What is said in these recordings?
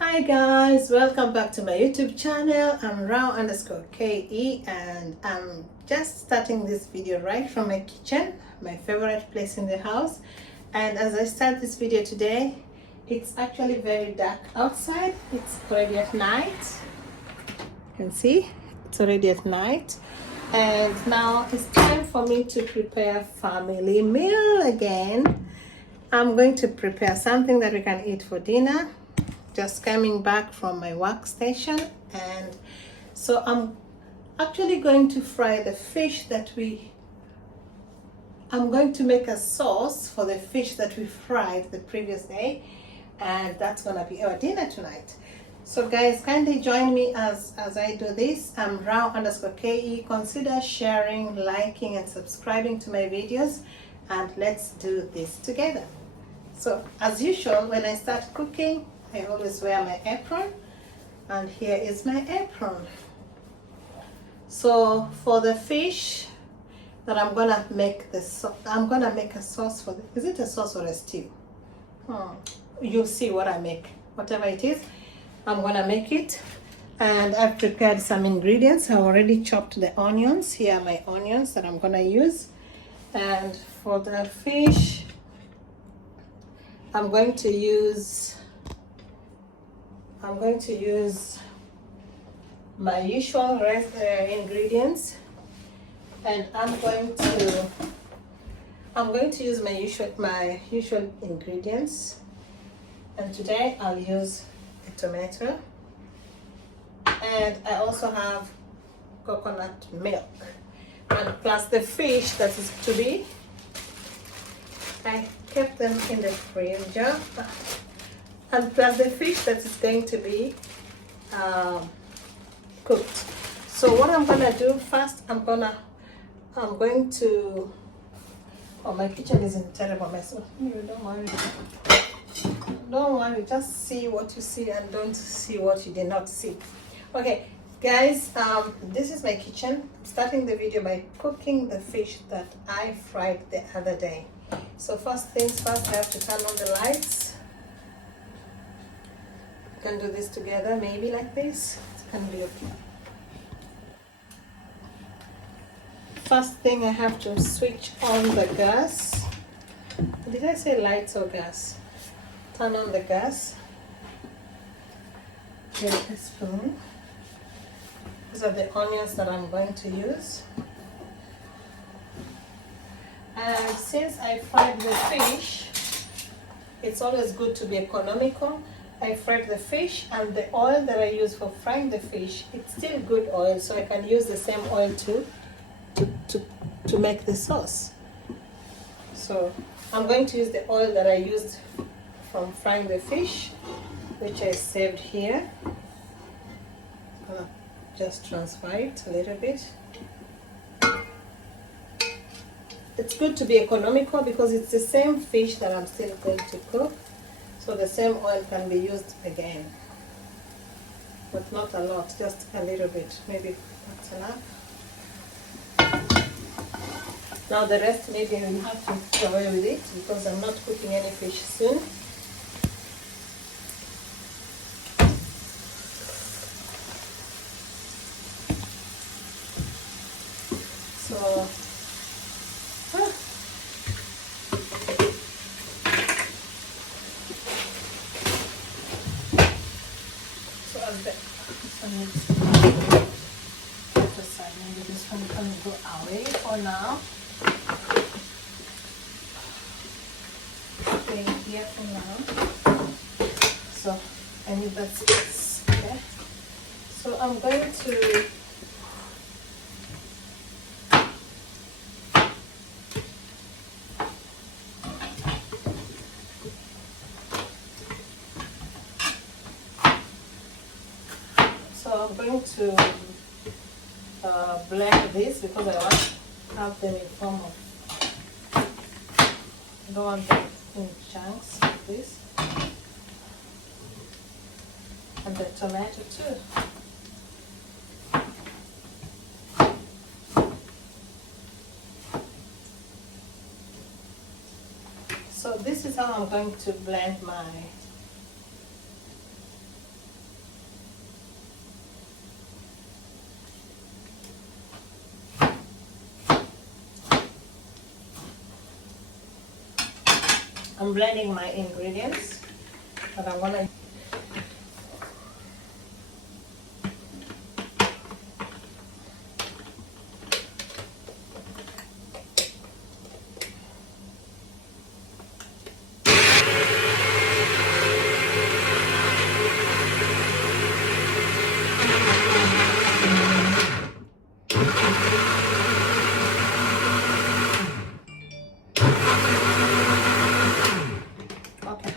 Hi guys, welcome back to my YouTube channel. I'm Rao_KE and I'm just starting this video right from my kitchen, my favorite place in the house. And as I start this video today, it's actually very dark outside. It's already at night. You can see it's already at night. And now it's time for me to prepare family meal again. I'm going to prepare something that we can eat for dinner. Just coming back from my workstation, and so I'm actually going to fry the fish that I'm going to make a sauce for the fish that we fried the previous day, and that's gonna be our dinner tonight. So guys, kindly join me as I do this. I'm Rao_KE. Consider sharing, liking and subscribing to my videos, and let's do this together. So as usual, when I start cooking, I always wear my apron, and here is my apron. So for the fish that I'm gonna make I'm gonna make a sauce for is it a sauce or a stew? You'll see what I make. Whatever it is, I'm gonna make it. And I've prepared some ingredients. I already chopped the onions. Here are my onions that I'm gonna use. And for the fish, I'm going to use my usual ingredients, and I'm going to use my usual ingredients. And today I'll use a tomato, and I also have coconut milk, and plus the fish that is to be. I kept them in the freezer. And plus the fish that is going to be cooked. So what I'm gonna do first, I'm going to. Oh, my kitchen is in terrible mess. Don't worry. Just see what you see and don't see what you did not see. Okay, guys. This is my kitchen. I'm starting the video by cooking the fish that I fried the other day. So first things first, I have to turn on the lights. Can do this together, maybe like this. It can be okay. First thing, I have to switch on the gas. Did I say lights or gas? Turn on the gas. Get a spoon. These are the onions that I'm going to use. And since I fried the fish, it's always good to be economical. I fried the fish, and the oil that I use for frying the fish, it's still good oil, so I can use the same oil to make the sauce. So I'm going to use the oil that I used from frying the fish, which I saved here. I'm gonna just transfer it a little bit. It's good to be economical because it's the same fish that I'm still going to cook. So the same oil can be used again, but not a lot, just a little bit, maybe that's enough. Now the rest maybe we'll have to do away with it because I'm not cooking any fish soon. So maybe this one can go away for now. Stay here for now. So I need that space. Okay. So I'm going to blend this because I want to have them in form of. I don't want them in chunks like this. And the tomato too. So this is how I'm going to blend my I'm blending my ingredients, but I'm gonna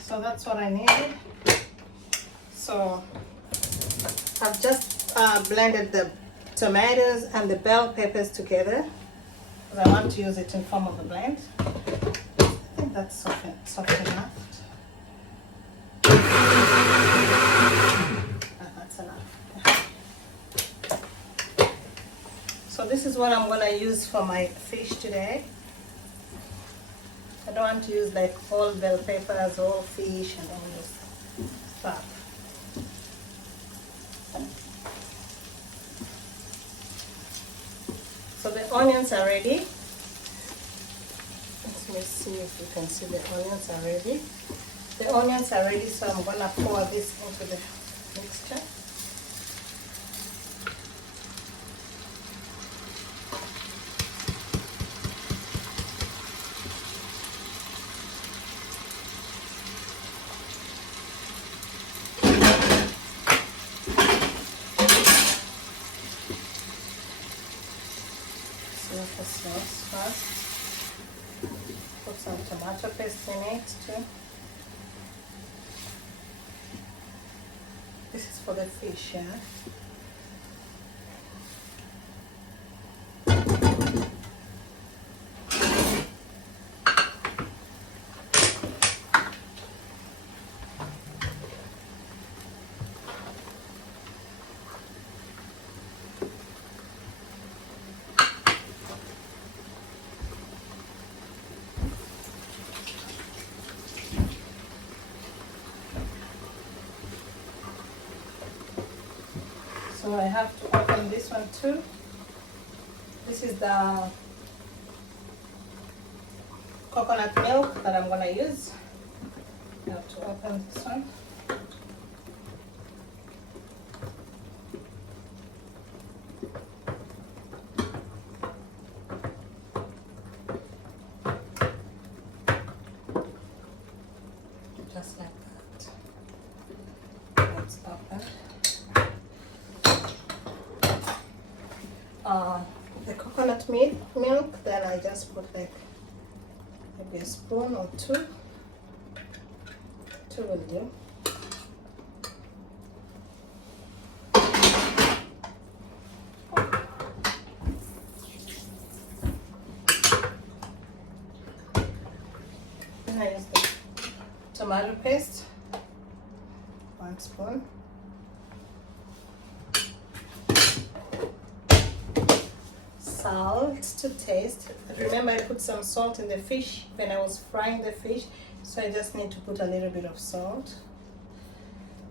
so that's what I needed. So I've just blended the tomatoes and the bell peppers together because I want to use it in form of a blend. I think that's soft enough. That's enough. So this is what I'm gonna use for my fish today. I don't want to use like whole bell peppers, whole fish and all this stuff. So the onions are ready. Let me see if you can see the onions are ready. The onions are ready, so I'm gonna pour this into the mixture. The sauce first. Put some tomato paste in it too. This is for the fish, yeah. So I have to open this one too. This is the coconut milk that I'm gonna use. I have to open this one. Just like that. That's open. The coconut milk, then I just put like maybe a spoon or two. Two will do. Then I use the tomato paste, 1 spoon. Salt to taste. Remember, I put some salt in the fish when I was frying the fish, so I just need to put a little bit of salt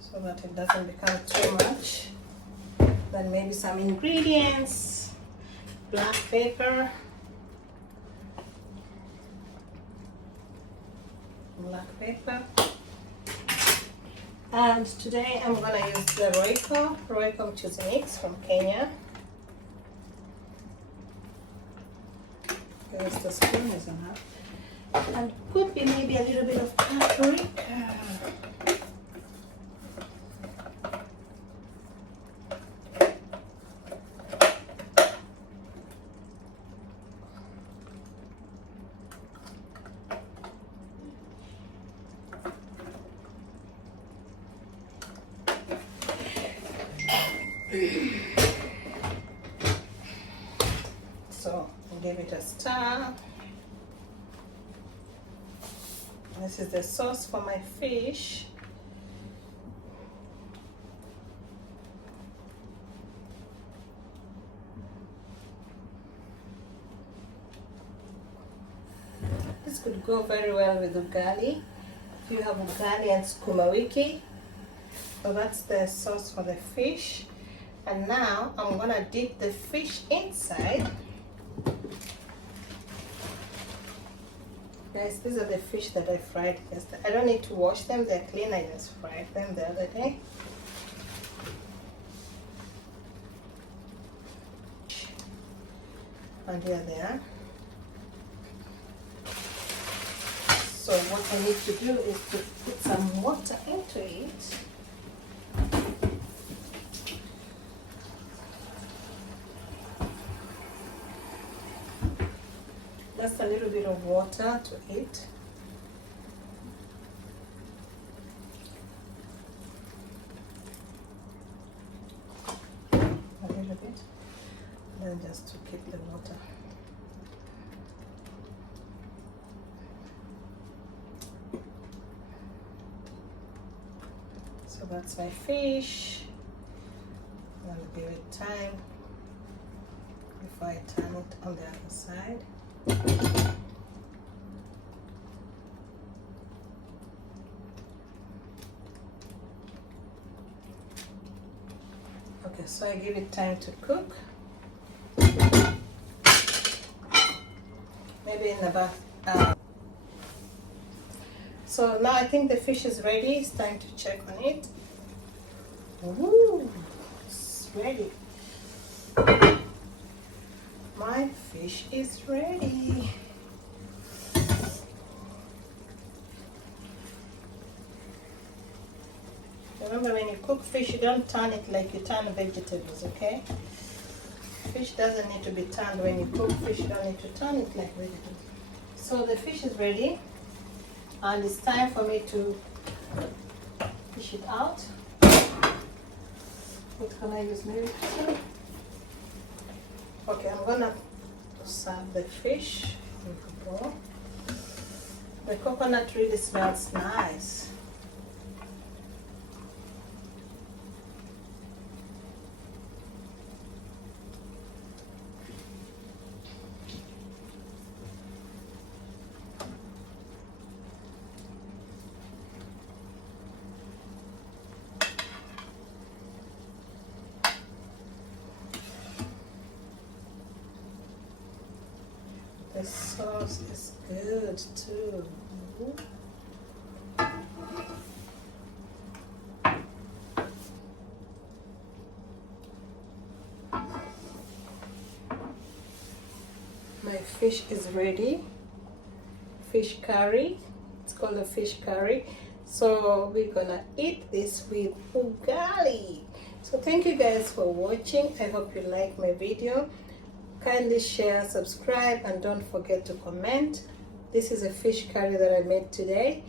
so that it doesn't become too much. Then maybe some ingredients, black pepper, and today I'm gonna use the Royco Cheese Mix from Kenya. Because the spoon is enough. And could be maybe a little bit of paprika. So give it a stir. This is the sauce for my fish. This could go very well with ugali. If you have ugali and sukuma wiki. So that's the sauce for the fish. And now I'm gonna dip the fish inside Guys, these are the fish that I fried yesterday. I don't need to wash them, they're clean. I just fried them the other day. And here they are. So what I need to do is to put some water into it. Just a little bit of water to it. A little bit. And then just to keep the water. So that's my fish. I'm going to give it time before I turn it on the other side. Okay, so I give it time to cook. Maybe in about so now I think the fish is ready. It's time to check on it. Ooh, it's ready. My fish is ready. Remember, when you cook fish, you don't turn it like you turn vegetables, okay? Fish doesn't need to be turned. When you cook fish, you don't need to turn it like vegetables. So the fish is ready. And it's time for me to fish it out. What can I use? Maybe. Okay, I'm gonna serve the fish in the bowl. The coconut really smells nice. The sauce is good too. My fish is ready. Fish curry. It's called a fish curry. So we're gonna eat this with ugali. So thank you guys for watching. I hope you like my video. Kindly share, subscribe, and don't forget to comment. This is a fish curry that I made today,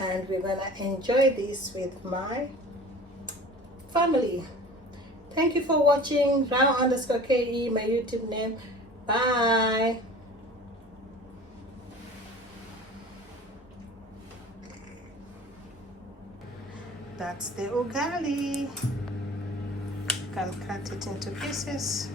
and we're gonna enjoy this with my family. Thank you for watching. Rao_KE, my YouTube name. Bye. That's the ugali. You can cut it into pieces.